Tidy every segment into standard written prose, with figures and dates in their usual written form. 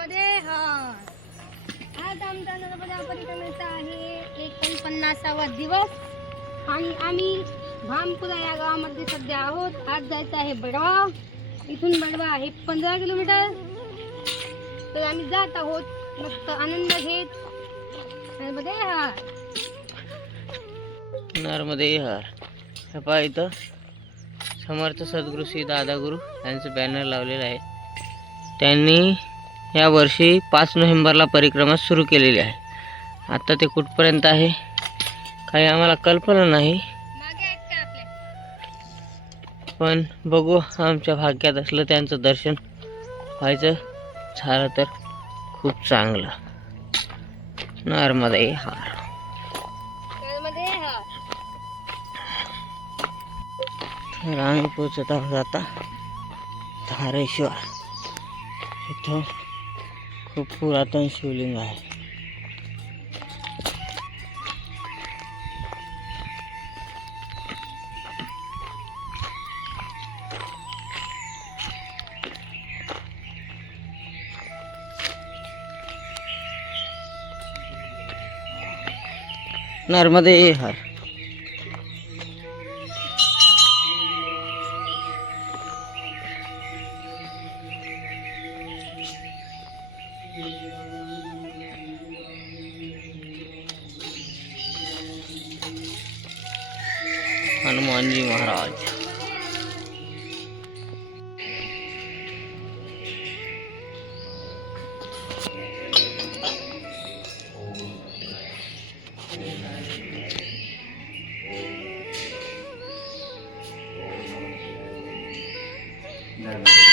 नर्मदे हर. आज आमचा नर्मदा परिक्रमेचा आहे 49वा दिवस आणि आम्ही भामपुरा या गावामध्ये सध्या आहोत. आज जायचं आहे बडवा. इथून बडवा आहे 15 किलोमीटर. तर आम्ही जात आहोत मस्त आनंद घेत. नर्मदे हर. नर्मदे हर. हे पहा इथं समर्थ सद्गुरू श्री दादागुरु यांचं बॅनर लावलेलं आहे. त्यांनी या वर्षी 5 नोव्हेंबरला परिक्रमा सुरू केलेली आहे. आता ते कुठपर्यंत आहे काही आम्हाला कल्पना नाही, पण बघू आमच्या भाग्यात असलं त्यांचं दर्शन व्हायचं झालं तर खूप चांगलं. नर्मदे हर. तर आम्ही पोचत आहोत आता धारेश्वर. इथं खूप पुरातन शिवलिंग आहे. नर्मदे हर. हनुमान जी महाराज.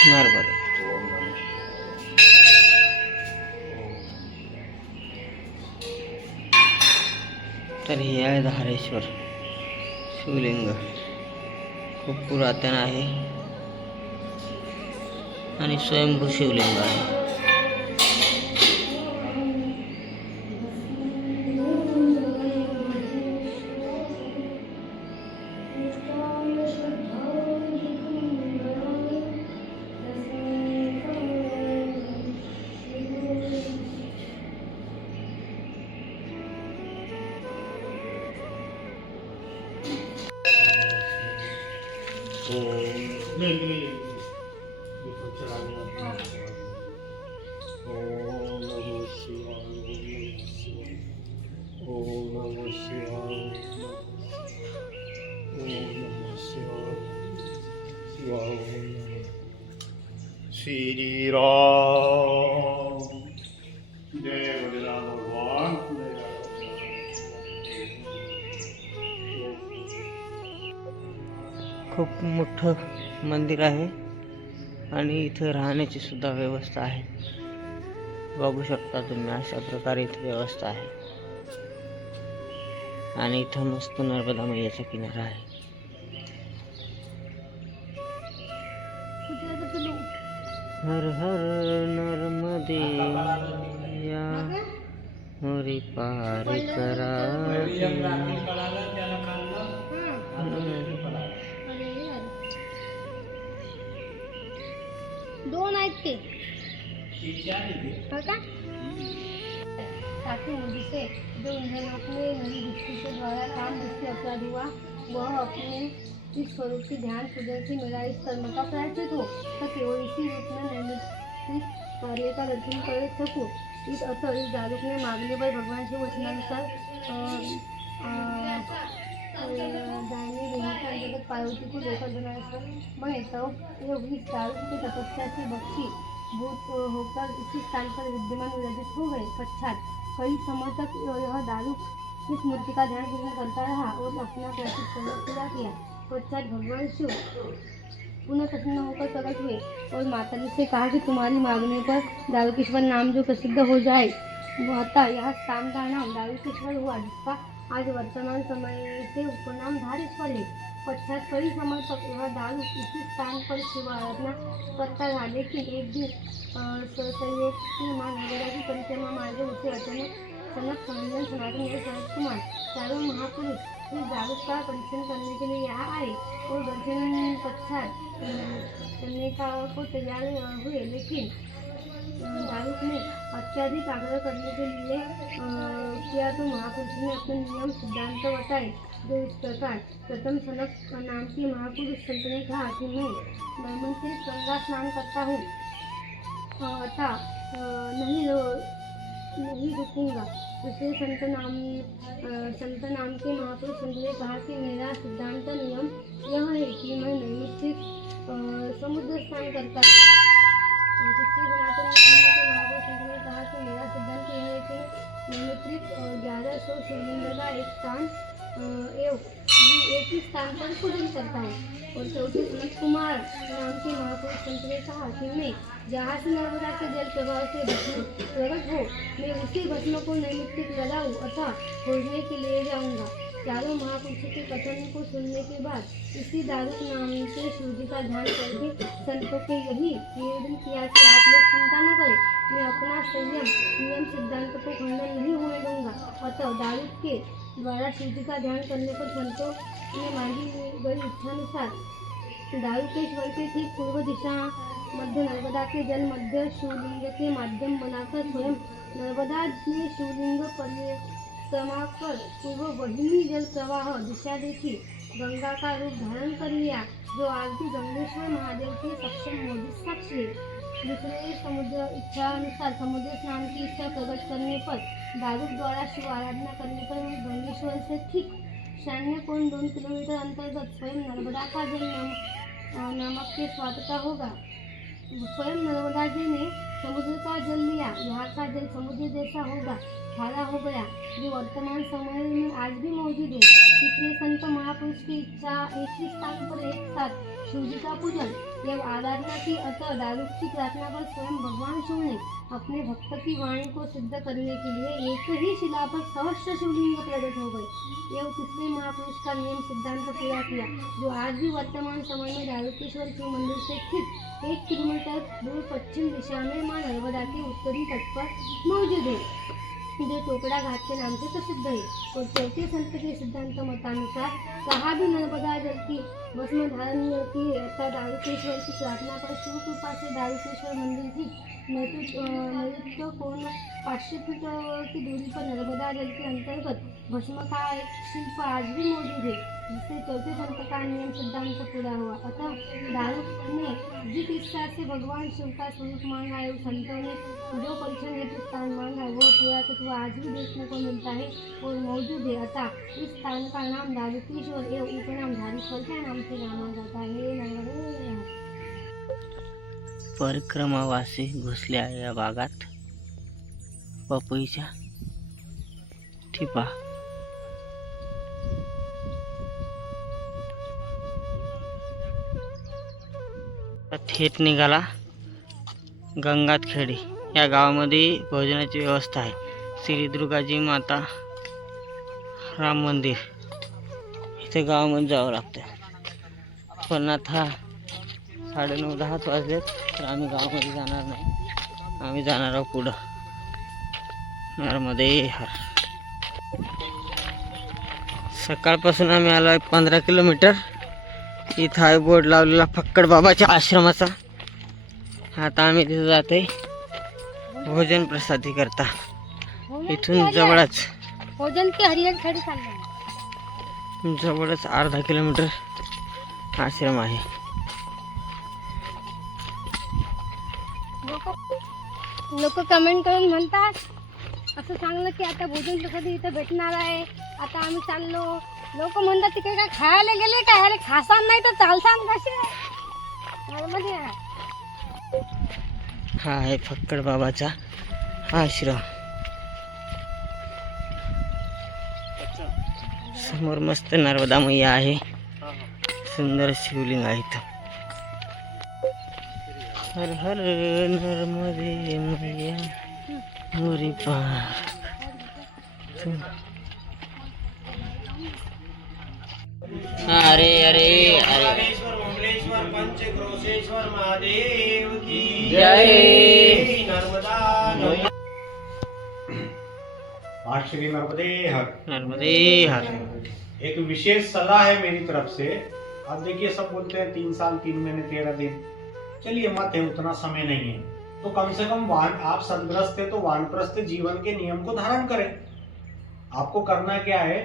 नर्मदे. तर हे आहे धारेश्वर शिवलिंग. खूप पुरातन आहे आणि स्वयंभू शिवलिंग आहे. श्री राम जय बलिराम भगवान. खूप मोठं मंदिर आहे आणि इथं राहण्याची सुद्धा व्यवस्था आहे. बघू शकता तुम्ही अशा प्रकारे इथे व्यवस्था आहे. आणि इथं मस्त नर्मदा मैयाचा किनारा आहे. हर हर नर्मदे या मोरी पार करा. दोन आहेत ते हो का? ताकि मुझसे जो उन्हें अपने नई दृष्टि के द्वारा काम दृष्टि अपराध हुआ वह अपने इस स्वरूप की ध्यान पूजन से मेरा इस कर्म का प्रायश्चित हो. तो केवल इसी रूप में निर्मित कार्य का दर्शन कर सकूँ. इस अर्थ इस दारुक ने मांगने पर भगवान के वचनानुसार दानी देने के अंतर्गत पार्वती को लेकर बनाया बने. तब इस दारुक की तपस्या से बख्शी भूत होकर इसी स्थान पर विद्यमान विराजित हो गए. पश्चात कई समय तक यह दारुक इस मूर्ति का ध्यान पूजन करता रहा और अपना प्रायश्चित करना पूरा किया. पश्चात भगवान शिव पुनः प्रसन्न होकर प्रकट हुए और माता जी से कहा कि तुम्हारी मांगने पर दारुकेश्वर नाम जो प्रसिद्ध हो जाए. अतः यह स्थान का नाम दारुकेश्वर हुआ, जिसका आज वर्तमान समय से उपनाम धारेश्वर है. पश्चात कई समय तक यह दारू इसी स्थान पर शिव आराधना करता रहा. लेकिन एक दिन संयोग की माँ नर्मदा की परिक्रमा मार्ग उसे अचानक सनक सनंदन सनातन और सनत कुमार चारों महापुरुष इस दारुक का परीक्षण करने के लिए यहाँ आए और दर्शन पश्चात करने का को तैयार हुए. लेकिन दारूक ने अत्यधिक आग्रह करने के लिए किया तो महापुरुष ने अपने नियम सिद्धांत बताए, जो इस प्रकार। प्रथम सनक नाम के महापुरुष संत ने कहा कि मैं मंत्रित गंगा स्नान करता हूँ अतः नहीं रुकूंगा। दूसरे संत नाम के महापुरुष संत ने कहा कि मेरा सिद्धांत नियम यह है कि मैं नैमित्तिक समुद्र स्नान करता हूँ। तीसरे सनातन नाम के महापुरुष संत ने कहा कि मेरा सिद्धांत यह है कि नैमित्तिक 1100 शिवलिंग का एक ही स्थान पर पूजन करता हूँ। और चौथे सनत कुमार नाम के महापुरुष संत ने कहा कि मैं जहाँ से नर्मदा के जल प्रभाव से भस्म प्रकट हो, मैं उसी भस्म को नैमित्तिक लगाऊं अथवा खोजने के लिए जाऊंगा। चारों महापुरुषों के कथन को सुनने के बाद इसी दारुक नाम से शिव जी का ध्यान करके संतों के यही निवेदन किया कि आप लोग चिंता न करें, मैं अपना संयम नियम सिद्धांत को खंडन नहीं होने दूंगा। अतः दारुक के द्वारा शिव जी का ध्यान करने पर संतों ने मांगी गई इच्छानुसार दारुकेश्वर के ठीक पूर्व दिशा मध्य नर्मदा के जल मध्य शिवलिंग के माध्यम बनाकर स्वयं नर्मदा ने शिवलिंग परिक्रमा कर पूर्व वहिनी जल प्रवाह दिशा देखी गंगा का रूप धारण कर लिया, जो आज भी गंगेश्वर महादेव के सक्षम मौजूद साक्षी है। दूसरे इच्छानुसार समुद्र स्नान की इच्छा प्रकट करने पर दारुक द्वारा शिव आराधना करने पर गंगेश्वर से ठीक 96.2 किलोमीटर अंतर्गत स्वयं नर्मदा का जल नमक के स्वादता होगा। स्वयं नर्मदा जी ने समुद्र का जल लिया, यहाँ का जल समुद्र जैसा होगा, खारा हो गया, जो वर्तमान समय में आज भी मौजूद है। तीसरे संत महापुरुष की इच्छा एक ही स्थान पर एक साथ शिव जी का पूजन एवं आराधना की। अतः दारुक की प्रार्थना पर स्वयं भगवान शिव ने अपने भक्त की वाणी को सिद्ध करने के लिए एक ही शिला पर सहस्त्र शिवलिंग प्रकट हो गए एवं तीसरे महापुरुष का नियम सिद्धांत पूरा किया, जो आज भी वर्तमान समय में दारुकेश्वर शिव मंदिर से स्थित 1 किलोमीटर दूर पश्चिम दिशा में मां नर्मदा के उत्तरी तट पर मौजूद है, जो टोकड़ा घाट के नाम से प्रसिद्ध है। और चौथे संत के सिद्धांत मतानुसार कहा भी नर्मदा जल की भस्म धारण की तथा दारुकेश्वर की प्रार्थना पर शिव कृपा से दारुकेश्वर मंदिर की नैऋत्य कोण 500 फीट की दूरी पर नर्मदा जल के अंतर्गत भस्म का एक शिल्प आज भी मौजूद है, जिससे चौथे संत का नियम सिद्धांत पूरा हुआ। अतः दारुक ने जिस इच्छा से भगवान शिव का स्वरूप मांगा है, संतों ने जो परीक्षण हेतु स्थान मांगा है, वो पूरा तत्व आज भी देखने को मिलता है और मौजूद है। अतः इस स्थान का नाम दारुकेश्वर एवं उपनाम धारेश्वर के नाम से जाना जाता है। परिक्रमावासी घुसले आहे या भागात पपईच्या ठिपा। थेट निघाला गंगातखेडी या गावामध्ये भोजनाची व्यवस्था आहे। श्री दुर्गाजी माता राम मंदिर इथे गावामध्ये जावं लागतं, पण आता 9:30 वाजलेत, तर आम्ही गावामध्ये जाणार नाही, आम्ही जाणार आहोत पुढं नर्मदे हर। सकाळपासून आम्ही आलो आहे 15 किलोमीटर। इथं आहे बोर्ड लावलेला फक्कड बाबाच्या आश्रमाचा। आता आम्ही तिथं जातोय भोजन प्रसादी करता। इथून जवळच भोजन की हरिहर खेडी चालले, जवळच अर्धा किलोमीटर आश्रम आहे। लोक कमेंट करून म्हणतात असं सांगलं की आता भोजन प्रसादी इथं भेटणार आहे, आता आम्ही चाललो। लोक म्हणतात तिकडे काय खायला गेले काय, ह्याला खासान नाही तर चालसान कसे नॉर्मली आहे। हा आहे फक्कड बाबाचा आश्रम। समोर मस्त नर्मदा मैया आहे, सुंदर शिवलिंग आहे इथं। हर हर नर्मदे मैया मोरी पार। अरे अरे अरे पंचक्रोशेश्वर महादेव की जय। नर्मदा आज श्री नर्मदे हर। नर्मदे हर। एक विशेष सलाह है मेरी तरफ से। अब देखिए सब बोलते हैं 3 साल 3 महीने 13 दिन, चलिए मत है, उतना समय नहीं है। तो कम से कम आप सदग्रस्त है तो वानप्रस्थ जीवन के नियम को धारण करें। आपको करना क्या है,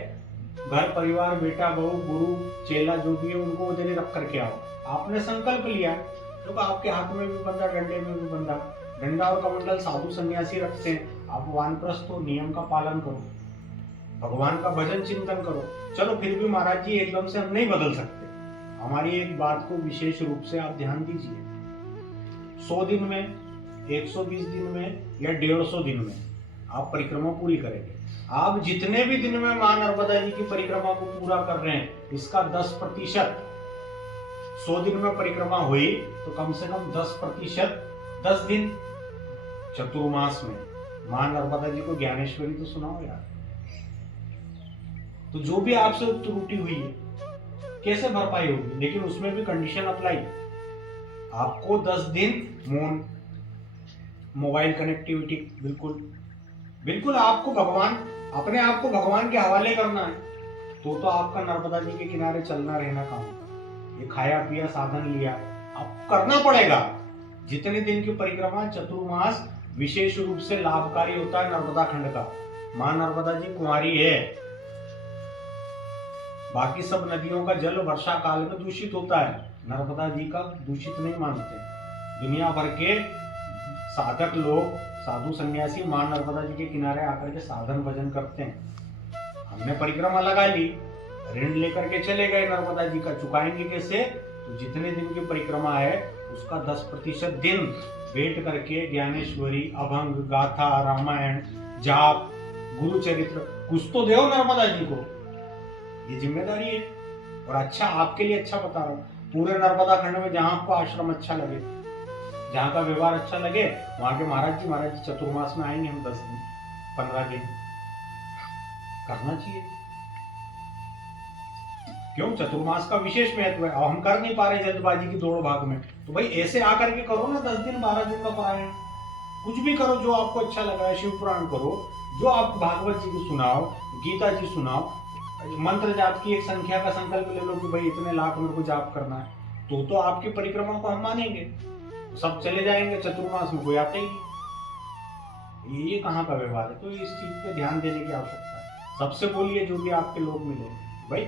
घर परिवार बेटा बहू गुरु चेला जो भी है उनको उधर रख करके आओ। आपने संकल्प लिया, तो आपके हाथ में भी बंधा डंडे में भी बंधा, डंडा और कमंडल साधु सन्यासी रखते हैं। आप वानप्रस्थ हो, नियम का पालन करो, भगवान का भजन चिंतन करो। चलो फिर भी महाराज जी एकदम से हम नहीं बदल सकते, हमारी एक बात को विशेष रूप से आप ध्यान दीजिए। 100 दिन में, 120 दिन में या 150 दिन में आप परिक्रमा पूरी करेंगे। आप जितने भी दिन में मां नर्मदा जी की परिक्रमा को पूरा कर रहे हैं, इसका 10%, 100 दिन में परिक्रमा हुई तो कम से कम 10%, 10 दिन चतुर्मास में मां नर्मदा जी को ज्ञानेश्वरी तो सुनाओ यार। तो जो भी आपसे त्रुटि हुई है कैसे भरपाई होगी, लेकिन उसमें भी कंडीशन अप्लाई। आपको 10 दिन मौन, मोबाइल कनेक्टिविटी बिल्कुल बिल्कुल आपको भगवान, अपने आप को भगवान के हवाले करना है। तो आपका नर्मदा जी के किनारे चलना रहना काम, ये खाया पिया साधन लिया आपको करना पड़ेगा। जितने दिन की परिक्रमा, चतुर्मास विशेष रूप से लाभकारी होता है नर्मदा खंड का। मां नर्मदा जी कुंवारी है, बाकी सब नदियों का जल वर्षा काल में दूषित होता है, नर्मदा जी का दूषित नहीं मानते। दुनिया भर के साधक लोग, साधु सन्यासी मां नर्मदा जी के किनारे आकर के साधन भजन करते हैं। हमने परिक्रमा लगा ली, ऋण लेकर के चले गए नर्मदा जी का, चुकाएंगे कैसे? तो जितने दिन की परिक्रमा है उसका 10% दिन बैठ करके ज्ञानेश्वरी, अभंग, गाथा, रामायण, जाप, गुरु चरित्र कुछ तो दो नर्मदा जी को, ये जिम्मेदारी है। और अच्छा, आपके लिए अच्छा बता रहा हूँ, पूरे नर्मदा खंड में जहां आपको आश्रम अच्छा लगे, जहां का व्यवहार अच्छा लगे, वहां के महाराज जी चतुर्मास में आएंगे हम 10 दिन 15 दिन करना चाहिए। क्यों? चतुर्मास का विशेष महत्व है। अब हम कर नहीं पा रहे जल्दबाजी की दौड़ भाग में, तो भाई ऐसे आकर के करो ना 10 दिन 12 दिन का पारायण, कुछ भी करो जो आपको अच्छा लगा है। शिव पुराण करो, जो आप भागवत जी की सुनाओ, गीता जी सुनाओ, मंत्र जाप की एक संख्या का संकल्प ले लो कि भाई इतने लाख मेरे को जाप करना है, तो आपकी परिक्रमा को हम मानेंगे। सब चले जाएंगे चतुर्मास में, कोई आते ही नहीं। ये कहाँ का व्यवहार है? तो इस चीज पे ध्यान देने की आवश्यकता है। सबसे बोलिए जो भी आपके लोग मिले, भाई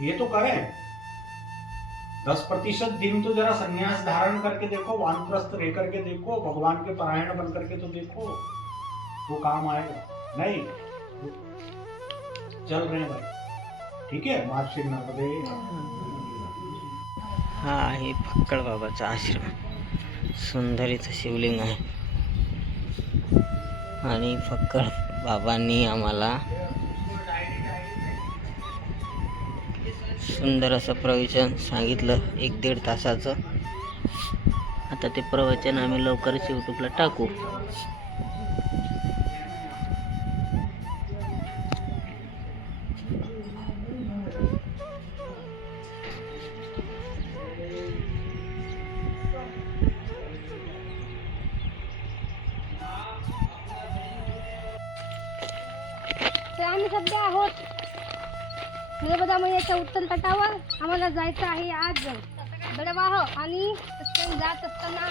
ये तो करें। 10% दिन तो जरा संन्यास धारण करके देखो, वानप्रस्थ रह करके देखो, भगवान के परायण बन करके तो देखो, तो काम आएगा। नहीं चल रहे हैं भाई, ठीक है। मार्ग नर्मदे। हा, हे फक्कड बाबाचा आश्रम, सुंदर इथं शिवलिंग आहे आणि फक्कड बाबांनी आम्हाला सुंदर असं प्रवचन सांगितलं 1-1.5 तासाचं। आता ते प्रवचन आम्ही लवकरच यूट्यूबला टाकू। तर आम्ही सध्या आहोत नर्मदा मैयाच्या उत्तर तटावर। आम्हाला जायचं आहे आज गडवाह, आणि जात असताना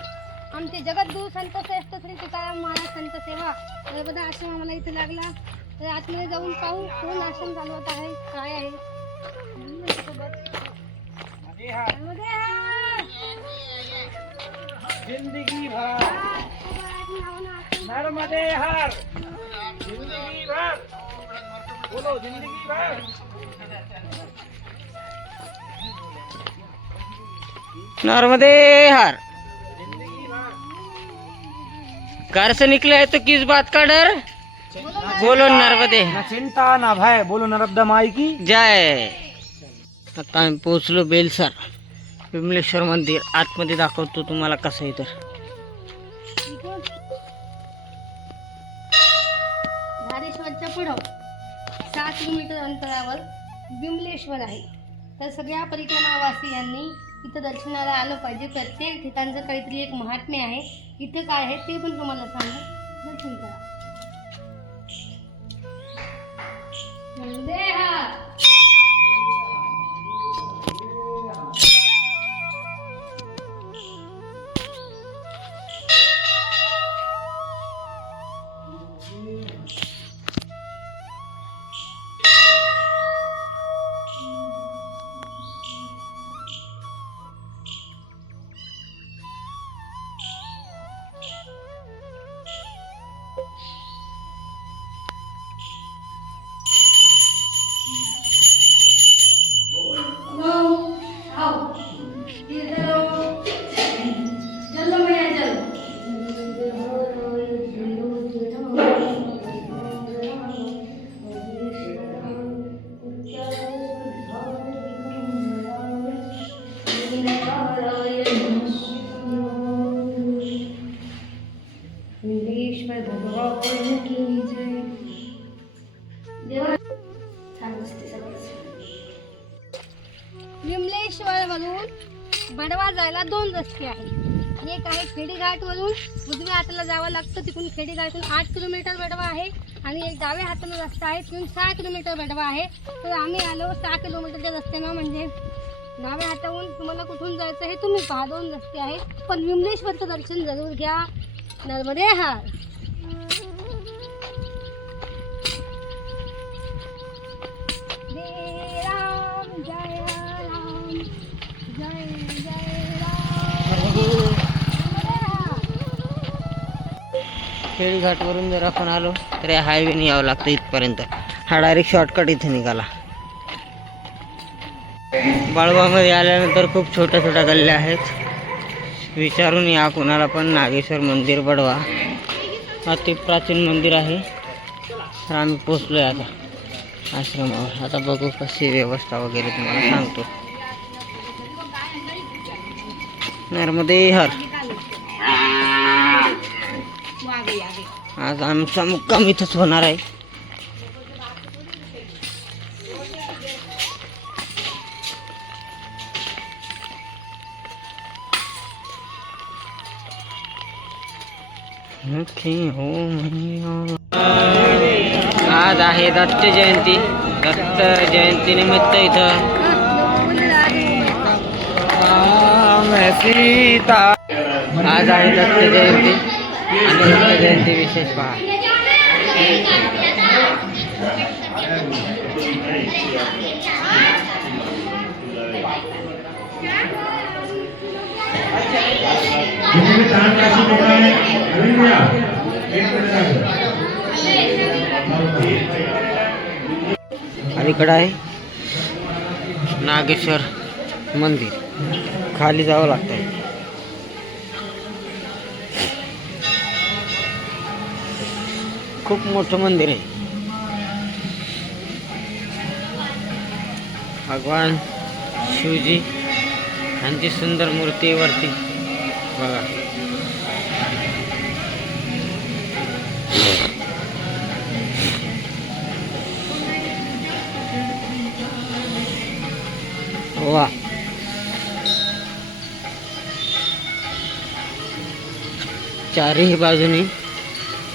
आमचे जगद्गुरु संत श्रेष्ठ श्री तुकाराम महाराज संत सेवा नर्मदा आश्रम आम्हाला इथे लागला। तर आतमध्ये जाऊन पाहू कोण आश्रम चालवत आहे, काय आहे। जिंदगी भर नर्मदे हर, जिंदगी भर बोलो, जिंदगी भर। नर्मदे हर। घर से निकले है तो किस बात का डर? बोलो नर्मदे ना चिंता ना भय, बोलो नर्मदा माई की जय। आता आम्ही पोहोचलो बेलसर विमलेश्वर मंदिर। आतमध्ये दाखवतो तुम्हाला कसं आहे तर। धारेश्वरच्या पुढं 7 किलोमीटर अंतरावर विमलेश्वर आहे। तर सगळ्या परिक्रमावासियांनी इथं दर्शनाला आलं पाहिजे। प्रत्येक ठिकाणचं काहीतरी एक महात्म्य आहे। इथं काय आहे ते पण तुम्हाला सांगू, दर्शन करा। नर्मदे हर। विमलेश्वर भगवान की जय. देवा छान दिसते सगळंच. विमलेश्वरवरून बडवा जायला 2 रस्ते आहेत. एक आहे खेडीघाटवरून उजव्या हाताला जावं लागतं, तिकडून खेडीघाटून 8 किलोमीटर बडवा आहे. आणि एक डाव्या हाताला रस्ता आहे, तिथून 6 किलोमीटर बडवा आहे. तर आम्ही आलो 6 किलोमीटरच्या रस्त्यानं. म्हणजे डाव्या हाताहून तुम्हाला कुठून जायचं हे तुम्ही पहा, 2 रस्ते आहेत. पण विमलेश्वरचं दर्शन जरूर घ्या. नर्मदे हार. जय राम जय राम जय जय राम. खेडीघाटवरून जर आपण आलो तर या हायवेने यावं लागतं इथपर्यंत. हा डायरेक्ट शॉर्टकट इथे निघाला. बाळवामध्ये आल्यानंतर खूप छोट्या छोट्या गल्ल्या आहेत. विचारून या कोणाला पण. नागेश्वर मंदिर बडवा अति प्राचीन मंदिर आहे. तर आम्ही पोचलो आहे आता आश्रमावर. आता बघू कशी व्यवस्था वगैरे तुम्हाला सांगतो. नर्मदे हर. आज आमचा मुक्काम इथंच होणार आहे. आज आहे दत्त जयंती. दत्त जयंती निमित्त इथं आज आहे दत्त जयंती. आणि दत्त जयंती विशेष पहा. अलीकडे आहे नागेश्वर मंदिर. खाली जावं लागतं. खूप मोठं मंदिर आहे. भगवान शिवजी यांची सुंदर मूर्ती वरती बघा. वा, चारही बाजूनी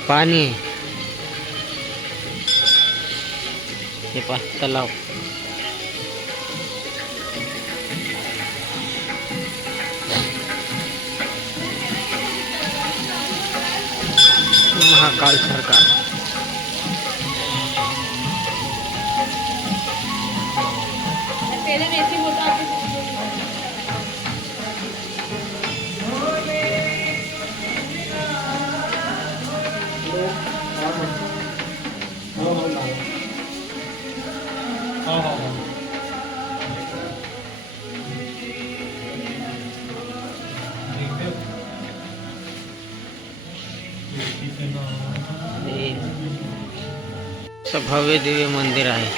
पाणी आहे. हे पहा तलाव. महाकाल सरकार. भव्य दिव्य मंदिर आहे.